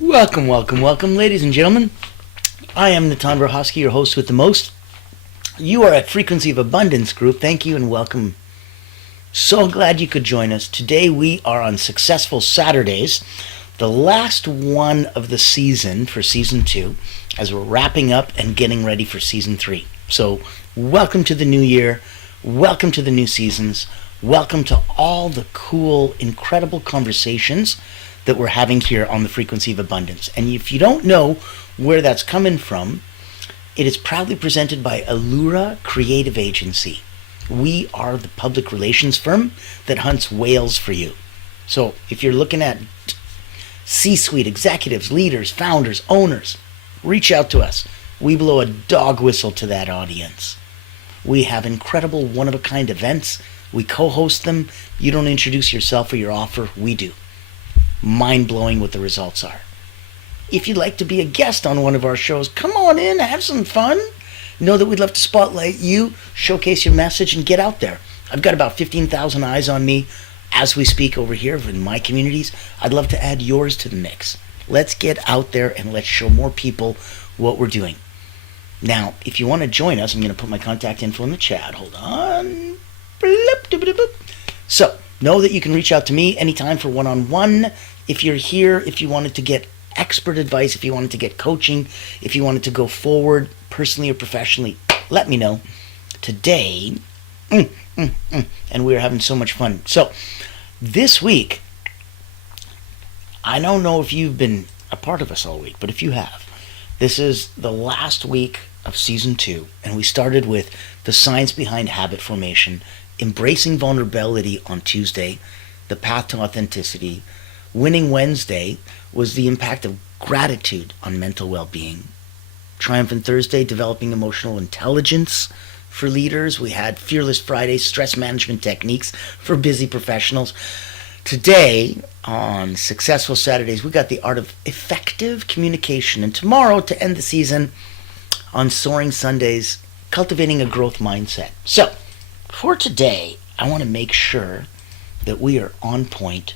Welcome, ladies and gentlemen. I am Natan Verhosky, your host with the most. You are at Frequency of Abundance Group. Thank you and welcome. So glad you could join us. Today we are on Successful Saturdays, the last one of the season for Season 2, as we're wrapping up and getting ready for Season 3. So welcome to the new year. Welcome to the new seasons. Welcome to all the cool, incredible conversations that we're having here on the Frequency of Abundance. And if you don't know where that's coming from, it is proudly presented by Allura Creative Agency. We are the public relations firm that hunts whales for you. So if you're looking at C-suite executives, leaders, founders, owners, reach out to us. We blow a dog whistle to that audience. We have incredible one-of-a-kind events. We co-host them. You don't introduce yourself or your offer. We do. Mind-blowing what the results are. If you'd like to be a guest on one of our shows, come on in, have some fun. Know that we'd love to spotlight you, showcase your message, and get out there. I've got about 15,000 eyes on me as we speak over here in my communities. I'd love to add yours to the mix. Let's get out there and let's show more people what we're doing. Now, if you want to join us, I'm going to put my contact info in the chat. Hold on. So, know that you can reach out to me anytime for one-on-one. If you're here, if you wanted to get expert advice, if you wanted to get coaching, if you wanted to go forward personally or professionally, let me know. Today, and we're having so much fun. So, this week, I don't know if you've been a part of us all week, but if you have, this is the last week of Season 2, and we started with the science behind habit formation, embracing vulnerability on Tuesday, the path to authenticity. Winning Wednesday was the impact of gratitude on mental well-being. Triumphant Thursday, developing emotional intelligence for leaders. We had Fearless Friday, stress management techniques for busy professionals. Today, on Successful Saturdays, we got the art of effective communication. And tomorrow, to end the season, on Soaring Sundays, cultivating a growth mindset. So, for today, I want to make sure that we are on point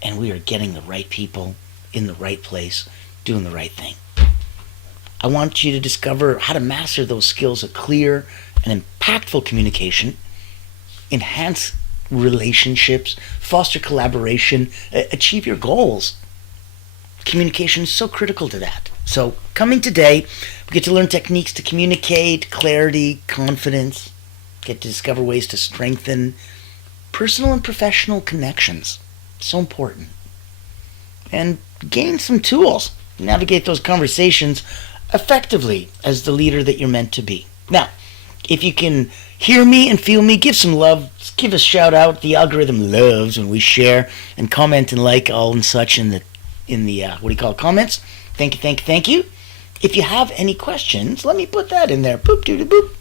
and we are getting the right people in the right place, doing the right thing. I want you to discover how to master those skills of clear and impactful communication, enhance relationships, foster collaboration, achieve your goals. Communication is so critical to that. So, coming today, we get to learn techniques to communicate, clarity, confidence, get to discover ways to strengthen personal and professional connections. So important. And gain some tools to navigate those conversations effectively as the leader that you're meant to be. Now, if you can hear me and feel me, give some love, give a shout out. The algorithm loves when we share and comment and like all and such in the comments. Thank you. If you have any questions, let me put that in there. Boop doo boop.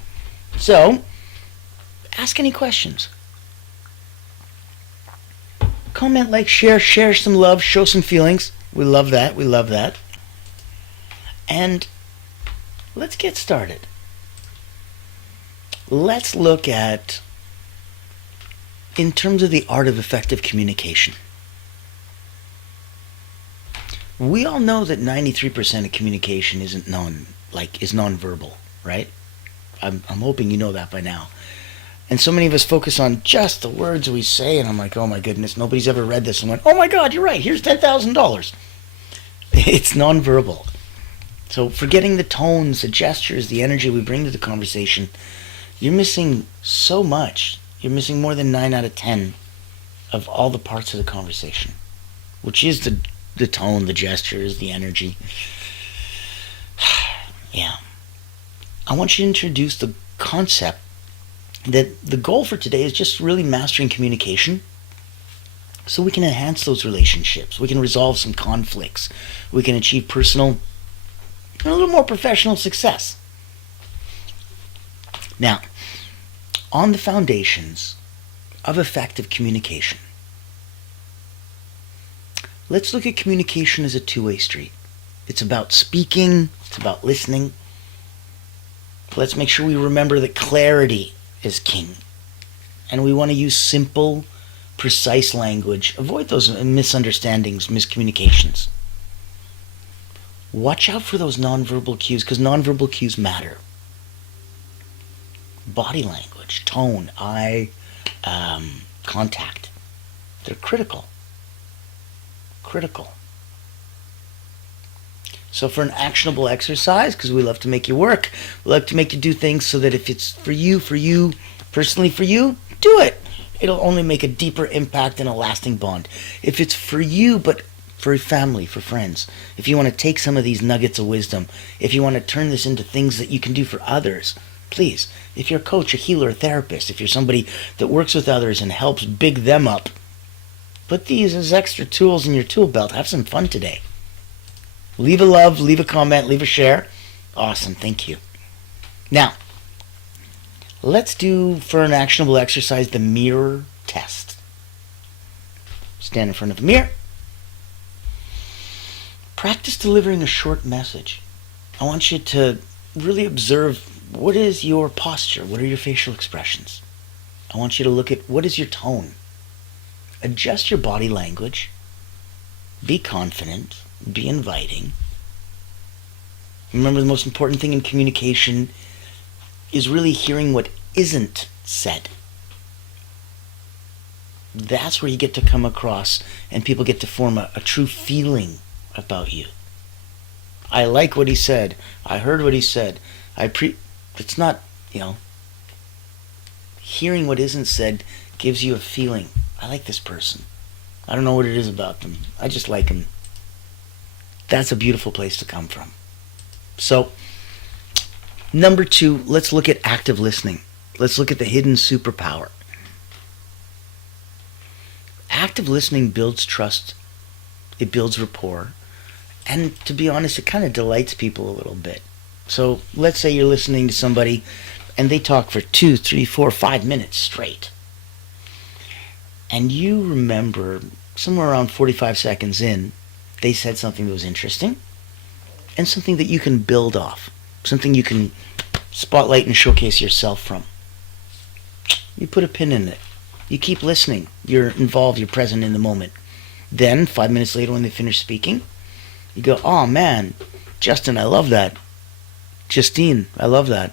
So, ask any questions. Comment, like, share some love, show some feelings. We love that. And let's get started. Let's look at, in terms of the art of effective communication. We all know that 93% of communication is nonverbal, right? I'm hoping you know that by now. And so many of us focus on just the words we say, and I'm like, oh my goodness, nobody's ever read this and went, oh my God, you're right, here's $10,000. It's nonverbal. So forgetting the tones, the gestures, the energy we bring to the conversation, you're missing so much. You're missing more than 9 out of 10 of all the parts of the conversation, which is the tone, the gestures, the energy. Yeah. I want you to introduce the concept that the goal for today is just really mastering communication so we can enhance those relationships. We can resolve some conflicts. We can achieve personal and a little more professional success. Now, on the foundations of effective communication, let's look at communication as a two-way street. It's about speaking, it's about listening. Let's make sure we remember that clarity is king. And we want to use simple, precise language. Avoid those misunderstandings, miscommunications. Watch out for those nonverbal cues, because nonverbal cues matter. Body language, tone, eye contact. They're critical. Critical. So for an actionable exercise, because we love to make you work, we like to make you do things so that if it's for you, personally for you, do it. It'll only make a deeper impact and a lasting bond. If it's for you, but for family, for friends, if you want to take some of these nuggets of wisdom, if you want to turn this into things that you can do for others, please, if you're a coach, a healer, a therapist, if you're somebody that works with others and helps big them up, put these as extra tools in your tool belt. Have some fun today. Leave a love, leave a comment, leave a share. Awesome, thank you. Now, let's do, for an actionable exercise, the mirror test. Stand in front of the mirror. Practice delivering a short message. I want you to really observe, what is your posture? What are your facial expressions? I want you to look at, what is your tone? Adjust your body language. Be confident. Be inviting. Remember, the most important thing in communication is really hearing what isn't said. That's where you get to come across and people get to form a true feeling about you. I like what he said. I heard what he said. It's not, hearing what isn't said gives you a feeling. I like this person. I don't know what it is about them. I just like them. That's a beautiful place to come from. So, number 2, let's look at active listening. Let's look at the hidden superpower. Active listening builds trust. It builds rapport. And to be honest, it kind of delights people a little bit. So let's say you're listening to somebody and they talk for 2, 3, 4, 5 minutes straight. And you remember somewhere around 45 seconds in, they said something that was interesting and something that you can build off, something you can spotlight and showcase yourself from. You put a pin in it. You keep listening. You're involved. You're present in the moment. Then, 5 minutes later when they finish speaking, you go, oh man, Justin, I love that. Justine, I love that.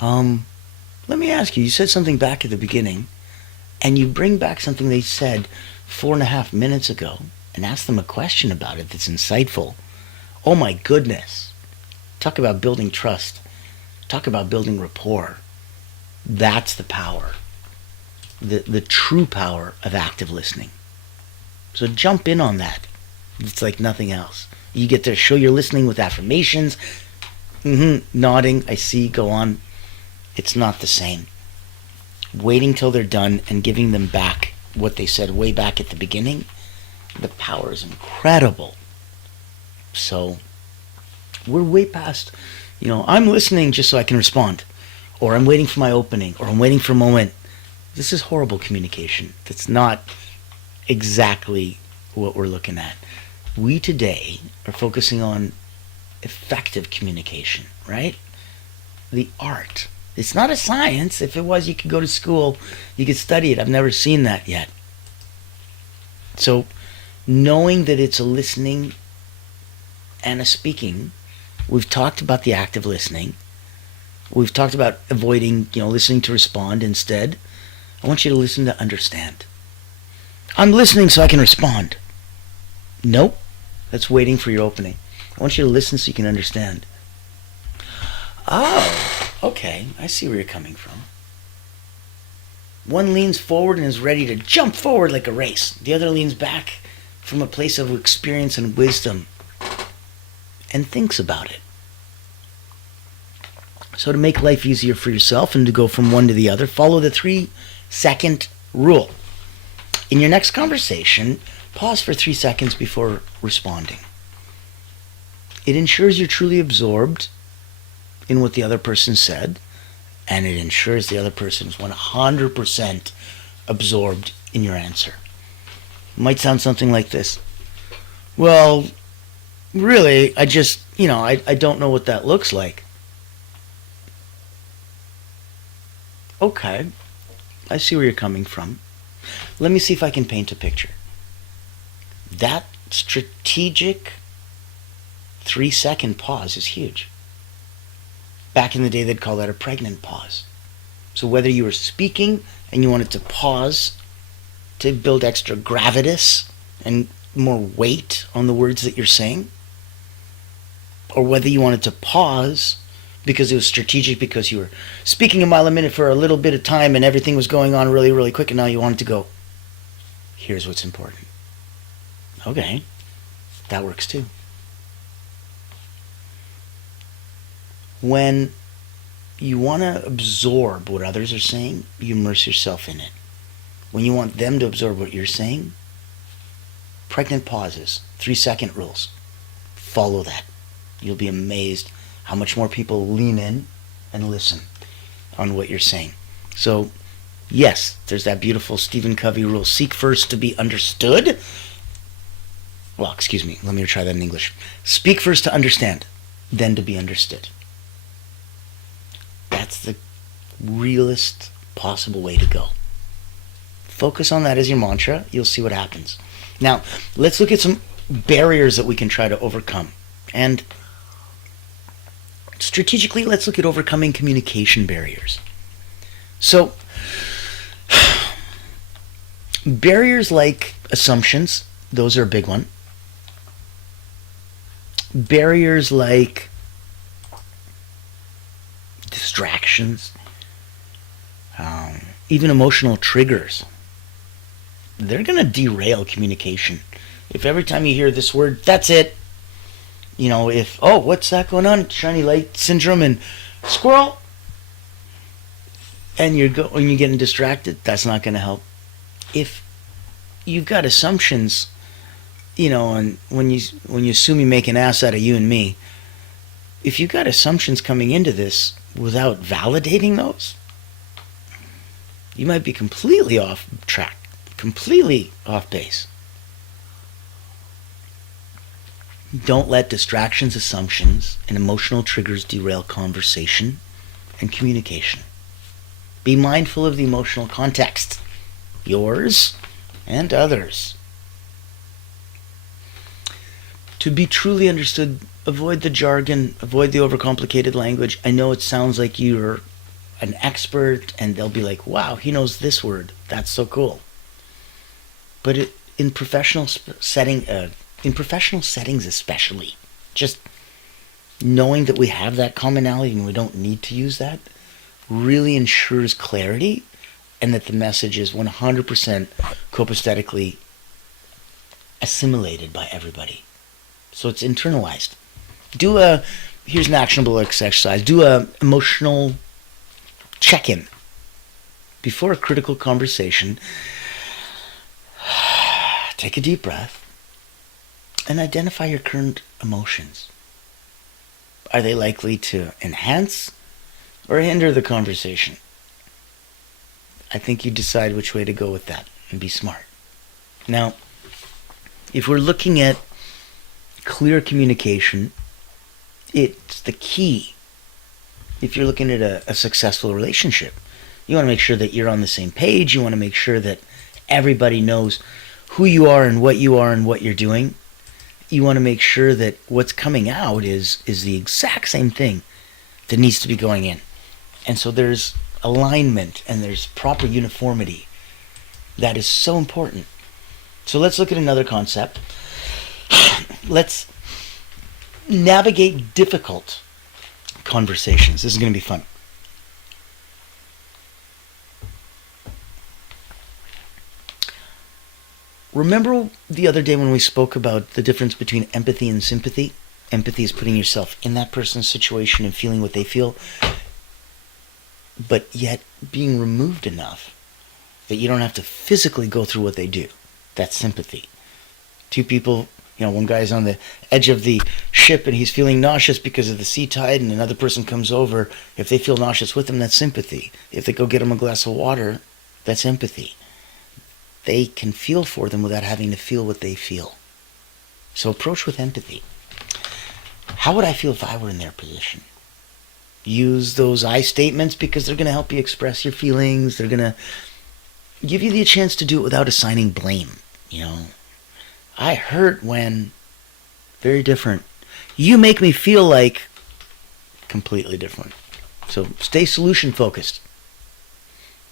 Let me ask you, you said something back at the beginning, and you bring back something they said 4.5 minutes ago, and ask them a question about it that's insightful. Oh my goodness. Talk about building trust. Talk about building rapport. That's the power. The true power of active listening. So jump in on that. It's like nothing else. You get to show you're listening with affirmations. Nodding, I see, go on. It's not the same. Waiting till they're done and giving them back what they said way back at the beginning, the power is incredible. So we're way past, I'm listening just so I can respond, or I'm waiting for my opening, or I'm waiting for a moment. This is horrible communication. That's not exactly what we're looking at. We today are focusing on effective communication, right? The art. It's not a science. If it was, you could go to school, you could study it. I've never seen that yet. So knowing that it's a listening and a speaking, we've talked about the active listening. We've talked about avoiding, listening to respond instead. I want you to listen to understand. I'm listening so I can respond. Nope. That's waiting for your opening. I want you to listen so you can understand. Oh, okay. I see where you're coming from. One leans forward and is ready to jump forward like a race. The other leans back from a place of experience and wisdom and thinks about it. So to make life easier for yourself and to go from one to the other, follow the 3-second rule. In your next conversation, pause for 3 seconds before responding. It ensures you're truly absorbed in what the other person said, and it ensures the other person is 100% absorbed in your answer. It might sound something like this. Well, really, I just, I don't know what that looks like. Okay, I see where you're coming from. Let me see if I can paint a picture. That strategic 3-second pause is huge. Back in the day, they'd call that a pregnant pause. So whether you were speaking and you wanted to pause to build extra gravitas and more weight on the words that you're saying, or whether you wanted to pause because it was strategic, because you were speaking a mile a minute for a little bit of time and everything was going on really, really quick, and now you wanted to go, here's what's important. Okay, that works too. When you want to absorb what others are saying, you immerse yourself in it. When you want them to absorb what you're saying, pregnant pauses, 3-second rules. Follow that. You'll be amazed how much more people lean in and listen on what you're saying. So, yes, there's that beautiful Stephen Covey rule. Seek first to be understood. Well, excuse me, let me try that in English. Speak first to understand, then to be understood. That's the realest possible way to go. Focus on that as your mantra. You'll see what happens. Now, let's look at some barriers that we can try to overcome. And strategically, let's look at overcoming communication barriers. So, barriers like assumptions, those are a big one. Barriers like distractions, even emotional triggers, they're going to derail communication. If every time you hear this word, that's it, if, oh, what's that going on? Shiny light syndrome and squirrel. And you're getting distracted, that's not going to help. If you've got assumptions, and when you assume you make an ass out of you and me, if you've got assumptions coming into this without validating those, you might be completely off track, completely off base. Don't let distractions, assumptions, and emotional triggers derail conversation and communication. Be mindful of the emotional context, yours and others. To be truly understood, avoid the jargon, avoid the overcomplicated language. I know it sounds like you're an expert and they'll be like, wow, he knows this word. That's so cool. But in professional settings especially, just knowing that we have that commonality and we don't need to use that really ensures clarity, and that the message is 100% copaesthetically assimilated by everybody. So it's internalized. Here's an actionable exercise. Do a emotional check-in. Before a critical conversation, take a deep breath and identify your current emotions. Are they likely to enhance or hinder the conversation? I think you decide which way to go with that and be smart. Now, if we're looking at clear communication, it's the key. If you're looking at a successful relationship, you want to make sure that you're on the same page. You want to make sure that everybody knows who you are and what you're doing. You want to make sure that what's coming out is the exact same thing that needs to be going in. And so there's alignment and there's proper uniformity. That is so important. So let's look at another concept. Let's navigate difficult conversations. This is going to be fun. Remember the other day when we spoke about the difference between empathy and sympathy? Empathy is putting yourself in that person's situation and feeling what they feel, but yet being removed enough that you don't have to physically go through what they do. That's sympathy. Two people, one guy's on the edge of the ship and he's feeling nauseous because of the sea tide, and another person comes over. If they feel nauseous with him, that's sympathy. If they go get him a glass of water, that's empathy. They can feel for them without having to feel what they feel. So approach with empathy. How would I feel if I were in their position? Use those I statements because they're going to help you express your feelings. They're going to give you the chance to do it without assigning blame. I hurt when, very different. You make me feel like completely different. So stay solution focused.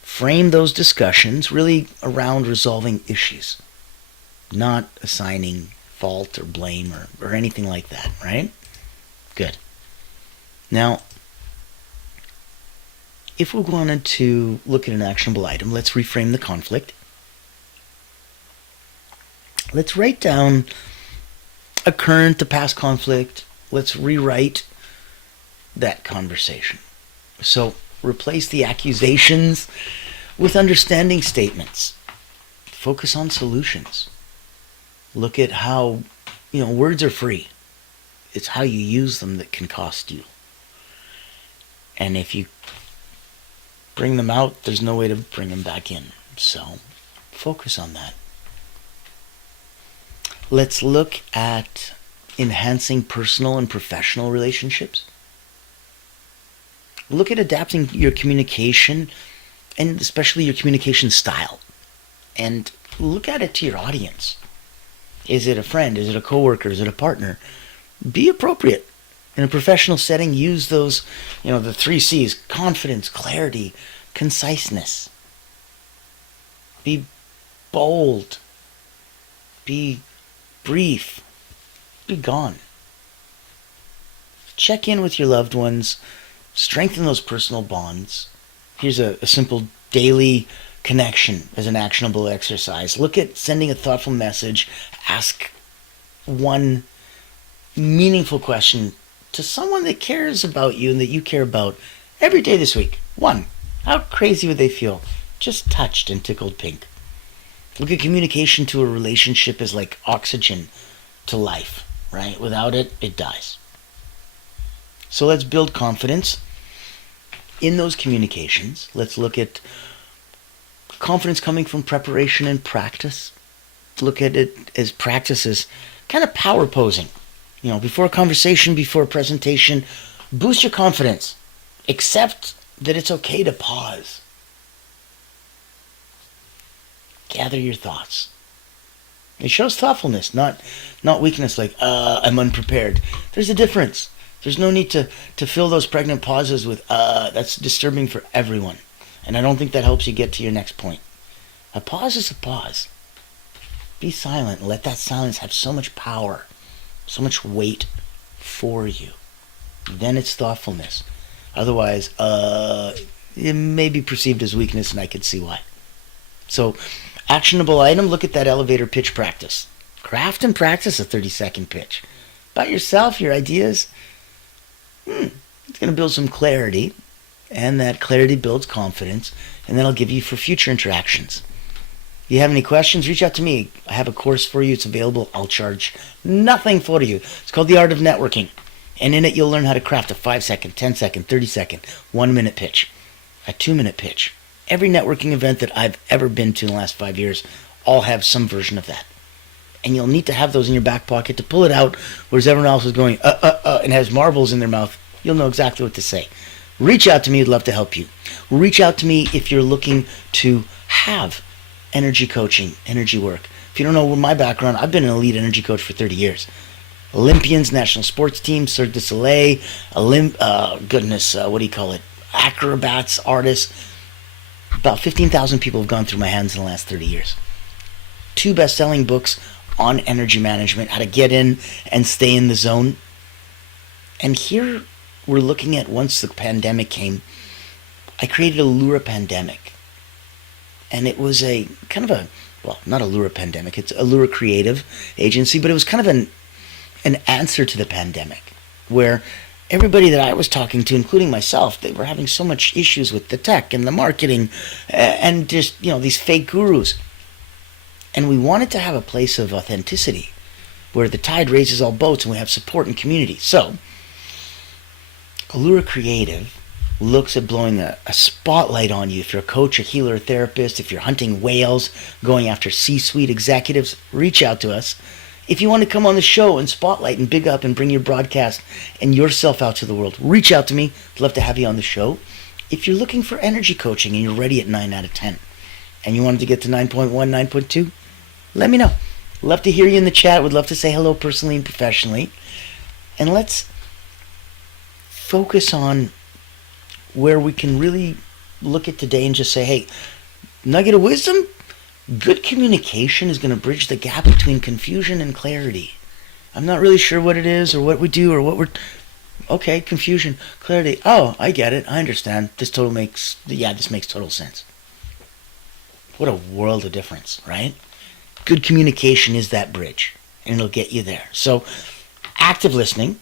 Frame those discussions really around resolving issues, not assigning fault or blame or anything like that, right? Good. Now, if we wanted to look at an actionable item, let's reframe the conflict. Let's write down a current, a past conflict. Let's rewrite that conversation. So replace the accusations with understanding statements. Focus on solutions. Look at how, words are free. It's how you use them that can cost you. And if you bring them out, there's no way to bring them back in. So focus on that. Let's look at enhancing personal and professional relationships. Look at adapting your communication and especially your communication style. And look at it to your audience. Is it a friend? Is it a coworker? Is it a partner? Be appropriate. In a professional setting, use those, the 3 C's: confidence, clarity, conciseness. Be bold. Be brief. Be gone. Check in with your loved ones. Strengthen those personal bonds. Here's a simple daily connection as an actionable exercise. Look at sending a thoughtful message. Ask one meaningful question to someone that cares about you and that you care about every day this week. One, how crazy would they feel? Just touched and tickled pink. Look at communication to a relationship as like oxygen to life, right? Without it, it dies. So let's build confidence in those communications. Let's look at confidence coming from preparation and practice. Look at it as practices, kind of power posing. Before a conversation, before a presentation, boost your confidence. Accept that it's okay to pause. Gather your thoughts. It shows thoughtfulness, not weakness, like, I'm unprepared. There's a difference. There's no need to fill those pregnant pauses with, that's disturbing for everyone. And I don't think that helps you get to your next point. A pause is a pause. Be silent and let that silence have so much power, so much weight for you. Then it's thoughtfulness. Otherwise, it may be perceived as weakness, and I can see why. So, actionable item, look at that elevator pitch practice. Craft and practice a 30-second pitch. About yourself, your ideas. It's going to build some clarity, and that clarity builds confidence, and that'll give you for future interactions. If you have any questions, reach out to me. I have a course for you. It's available. I'll charge nothing for you. It's called The Art of Networking. And in it, you'll learn how to craft a 5-second, 10-second, 30-second, 1-minute pitch, a 2-minute pitch. Every networking event that I've ever been to in the last 5 years all have some version of that. And you'll need to have those in your back pocket to pull it out, whereas everyone else is going, and has marbles in their mouth. You'll know exactly what to say. Reach out to me. I'd love to help you. Reach out to me if you're looking to have energy coaching, energy work. If you don't know my background, I've been an elite energy coach for 30 years. Olympians, national sports teams, Cirque du Soleil, acrobats, artists. About 15,000 people have gone through my hands in the last 30 years. 2 best-selling books on energy management, how to get in and stay in the zone. And here we're looking at, once the pandemic came, I created Allura Pandemic. And it was a kind of not Allura Pandemic, it's Allura Creative Agency, but it was kind of an answer to the pandemic, where everybody that I was talking to, including myself, they were having so much issues with the tech and the marketing and just, these fake gurus. And we wanted to have a place of authenticity where the tide raises all boats and we have support and community. So, Allura Creative looks at blowing a spotlight on you. If you're a coach, a healer, a therapist, if you're hunting whales, going after C-suite executives, reach out to us. If you want to come on the show and spotlight and big up and bring your broadcast and yourself out to the world, reach out to me. I'd love to have you on the show. If you're looking for energy coaching and you're ready at 9 out of 10 and you wanted to get to 9.1, 9.2, let me know. Love to hear you in the chat. Would love to say hello personally and professionally. And let's focus on where we can really look at today and just say, hey, nugget of wisdom, good communication is going to bridge the gap between confusion and clarity. I'm not really sure what it is or what we do or what we're... Okay, confusion, clarity. Oh, I get it. I understand. This makes total sense. What a world of difference, right? Good communication is that bridge, and it'll get you there. So, active listening,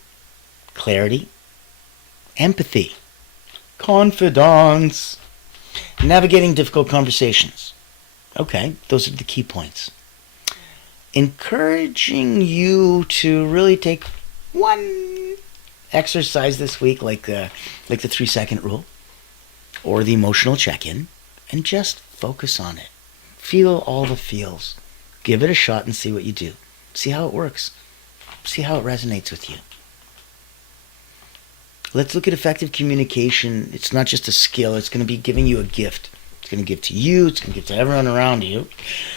clarity, empathy, confidence, navigating difficult conversations. Okay, those are the key points. Encouraging you to really take one exercise this week, like the 3-second rule or the emotional check-in, and just focus on it. Feel all the feels. Give it a shot and see what you do. See how it works. See how it resonates with you. Let's look at effective communication. It's not just a skill. It's going to be giving you a gift. It's going to give to you. It's going to give to everyone around you.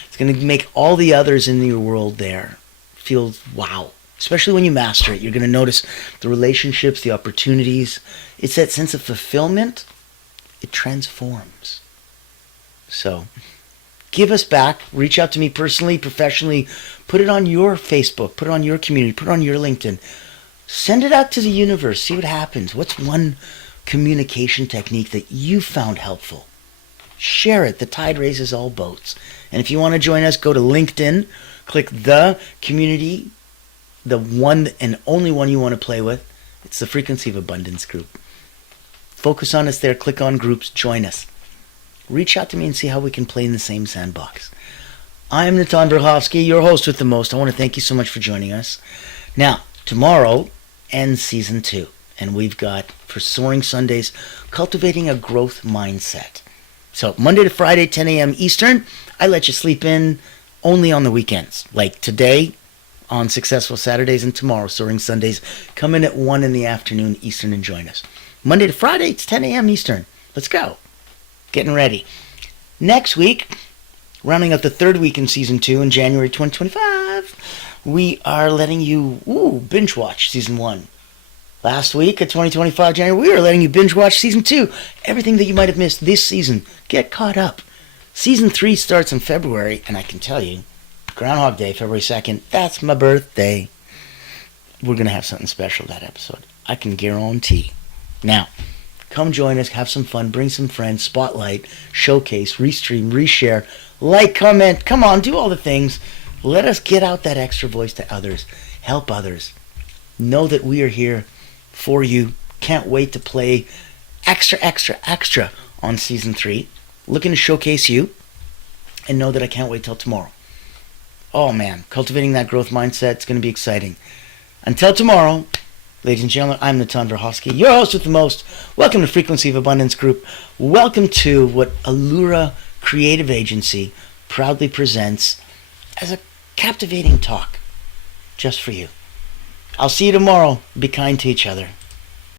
It's going to make all the others in your world there feel wow. Especially when you master it. You're going to notice the relationships, the opportunities. It's that sense of fulfillment. It transforms. So, give us back. Reach out to me personally, professionally. Put it on your Facebook. Put it on your community. Put it on your LinkedIn. Send it out to the universe. See what happens. What's one communication technique that you found helpful? Share it. The tide raises all boats. And if you want to join us, go to LinkedIn. Click the community, the one and only one you want to play with. It's the Frequency of Abundance group. Focus on us there. Click on groups. Join us. Reach out to me and see how we can play in the same sandbox. I'm Natan Verhovsky, your host with the most. I want to thank you so much for joining us. Now, tomorrow ends season 2. And we've got, for Soaring Sundays, cultivating a growth mindset. So, Monday to Friday, 10 a.m. Eastern. I let you sleep in only on the weekends. Like today, on Successful Saturdays, and tomorrow, Soaring Sundays. Come in at 1 in the afternoon Eastern and join us. Monday to Friday, it's 10 a.m. Eastern. Let's go. Getting ready. Next week, rounding out the 3rd week in Season 2 in January 2025, we are letting you binge watch Season 1. Last week of 2025 January, we are letting you binge watch Season 2. Everything that you might have missed this season, get caught up. Season 3 starts in February, and I can tell you, Groundhog Day, February 2nd, that's my birthday. We're going to have something special that episode. I can guarantee. Now, come join us, have some fun, bring some friends, spotlight, showcase, restream, reshare, like, comment, come on, do all the things. Let us get out that extra voice to others. Help others. Know that we are here for you. Can't wait to play extra on Season 3. Looking to showcase you. And know that I can't wait till tomorrow. Oh man, cultivating that growth mindset, it's going to be exciting. Until tomorrow, ladies and gentlemen, I'm Natan Verhovsky, your host with the most. Welcome to Frequency of Abundance Group. Welcome to what Allura Creative Agency proudly presents as a captivating talk just for you. I'll see you tomorrow. Be kind to each other.